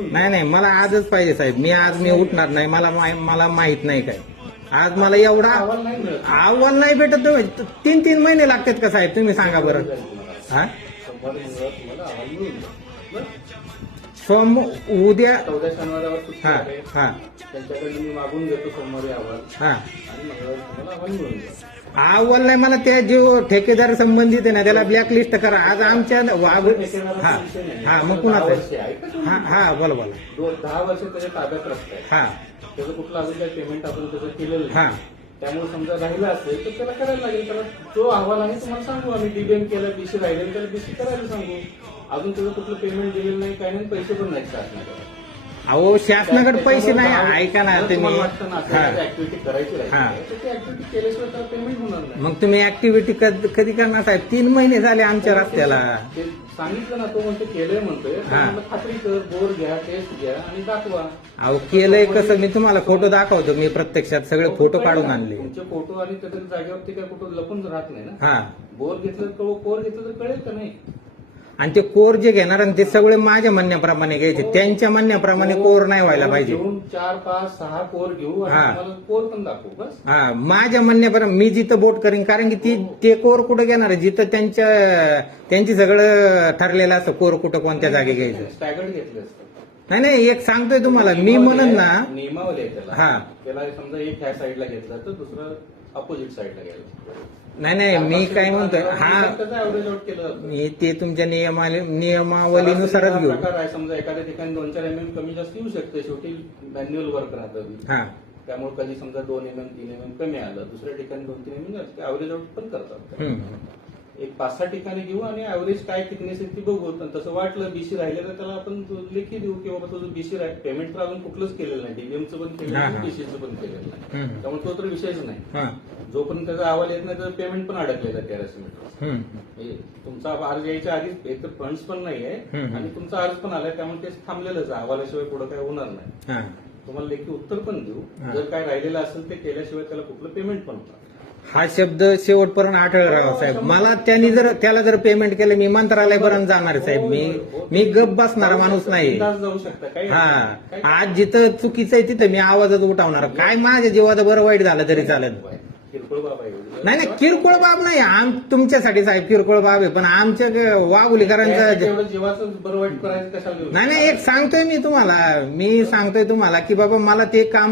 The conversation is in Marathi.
नाही नाही मला आजच पाहिजे साहेब. मी आज मी उठणार नाही. मला माहि- मला माहीत नाही काय. आज मला एवढा अहवाल नाही भेटत तर तीन तीन महिने लागतात का साहेब? तुम्ही सांगा बरं. हा? सोम उद्या चौदा शनिवारावर सुट्टी हा आहे. हा. त्यांच्याकडे मी मागून घेतो सोमवारी अहवाल हा. आणि मंगळवारी तुम्हाला अहवाल मिळून जाईल. अहवाल नाही मला त्या जो ठेकेदार संबंधित आहे ना त्याला ब्लॅकलिस्ट करा. आज आमच्या वाघ हा. हा मग कुणाचं आहे? हा हा बोला बोला. दोन दहा वर्ष त्याच्या ताब्यात आहे हा. त्याचं कुठलं अजून काही पेमेंट आपण त्याचं केलेलं हा. नाही त्यामुळे समजा राहिलं असेल तर त्याला करायला लागेल. त्याला जो अहवाल आहे तुम्हाला सांगू आम्ही. डीबीएम केला बीसी राहिले त्याला बीसी करायला सांगू. अजून त्याचं कुठलं पेमेंट दिलेलं नाही काही नाही पैसे पण नाही शासनाकडे. अहो शासनाकडे पैसे नाही ऐका ना तुम्ही. हा. ऍक्टिव्हिटी करायची. राहिली तर ती ऍक्टिव्हिटी केल्याशिवाय त्याला पेमेंट होणार नाही. मग तुम्ही ऍक्टिव्हिटी कधी करणार साहेब? तीन महिने झाले आमच्या रस्त्याला. ते सांगितलं ना तो म्हणतो केलंय म्हणतोय. तर हा. म्हणलं खात्री कर बोर घ्या टेस्ट घ्या आणि दाखवा. अहो केलंय कसं? मी तुम्हाला फोटो दाखवतो मी प्रत्यक्षात. सगळे फोटो काढून आणले. तुमचे फोटो आणि त्याच्या जागेवरती काय फोटो लपून राहत नाही ना? हा. बोर घेतलं तर कोर घेतलं तर कळेल का नाही? आणि ते कोर जे घेणार आणि ते सगळे माझ्या म्हणण्याप्रमाणे घ्यायचे. त्यांच्या म्हणण्याप्रमाणे कोर नाही व्हायला पाहिजे. घेऊन चार पाच सहा कोर घेऊ आणि हा. तुम्हाला कोर पण दाखवू बस. हा माझ्या म्हणण्याप्रमाणे मी जिथं बोट करीन कारण की ती ते कोर कुठं घेणार आहे? जिथं त्यांच्या त्यांची सगळं ठरलेलं असतं कोर कुठं कोणत्या जागी घ्यायचं. स्टॅगर्ड घेतले असतं नाही नाही एक सांगतोय तुम्हाला. मी म्हणन ना नियमावली आहे त्याला. हा. त्याला समजा एक ह्या साईडला घेतला तर दुसरं अपोजिट साईडला घ्यायला नाही नाही मी काय म्हणतोय हा. मी ते तुमच्या नियमावली नियमावलीनुसारच घेऊ. प्रकार आहे समजा एखाद्या ठिकाणी दोन चार एम एम कमी जास्त येऊ शकते शेवटी मॅन्युअल वर्क राहतं. हा. त्यामुळे कधी समजा दोन एम एम तीन एम एम कमी आलं दुसऱ्या ठिकाणी दोन तीन एम एम ऍव्हरेज आउट पण करतात. एक पाच सहा ठिकाणी घेऊ आणि ऍव्हरेज काय थिकनेस आहे ती बघू. पण तसं वाटलं बीसी राहिलं तर त्याला आपण लेखी देऊ की बाबा तुझं बीसी राहील पेमेंट तर अजून कुठलंच केलेलं नाही. डीबीएमचं पण केलेलं नाही. बीसीचं पण केलेलं नाही. त्यामुळे तो तर विषयच नाही. जोपर्यंत त्याचा अहवाल येत नाही तर पेमेंट पण अडकलेलं आहे तेराशे मीटर तुमचा अर्ज यायच्या आधीच एक तर फंड्स पण नाहीये हम्म. आणि तुमचा अर्ज पण आलाय त्यामुळे ते थांबलेलंच आहे. अहवालाशिवाय पुढे काय होणार नाही. तुम्हाला लेखी उत्तर पण देऊ. जर काय राहिलेलं असेल ते केल्याशिवाय त्याला कुठलं पेमेंट पण होणार हा शब्द शेवटपर्यंत आठवण राहा साहेब. मला त्यांनी जर त्याला जर पेमेंट केलं मी मंत्रालयापर्यंत जाणार आहे साहेब. मी मी गप बसणारा माणूस नाही. बिनधास्त जाऊ शकता काही हा. आज जिथं चुकीचं आहे तिथं मी आवाजच उठवणार. काय माझ्या जीवाचं बरं वाईट झालं तरी चालेल. किरकोळ बाबा आहे. नाही नाही किरकोळ बाब नाही. आम तुमच्यासाठी साहेब किरकोळ बाब आहे. पण आमच्या त्यासाठी वाघुलीकरांचं एवढं जीवाचं बरं वाईट करायचं कशाला? देऊ? नाही नाही एक सांगतोय मी तुम्हाला. मी सांगतोय तुम्हाला की बाबा मला ते काम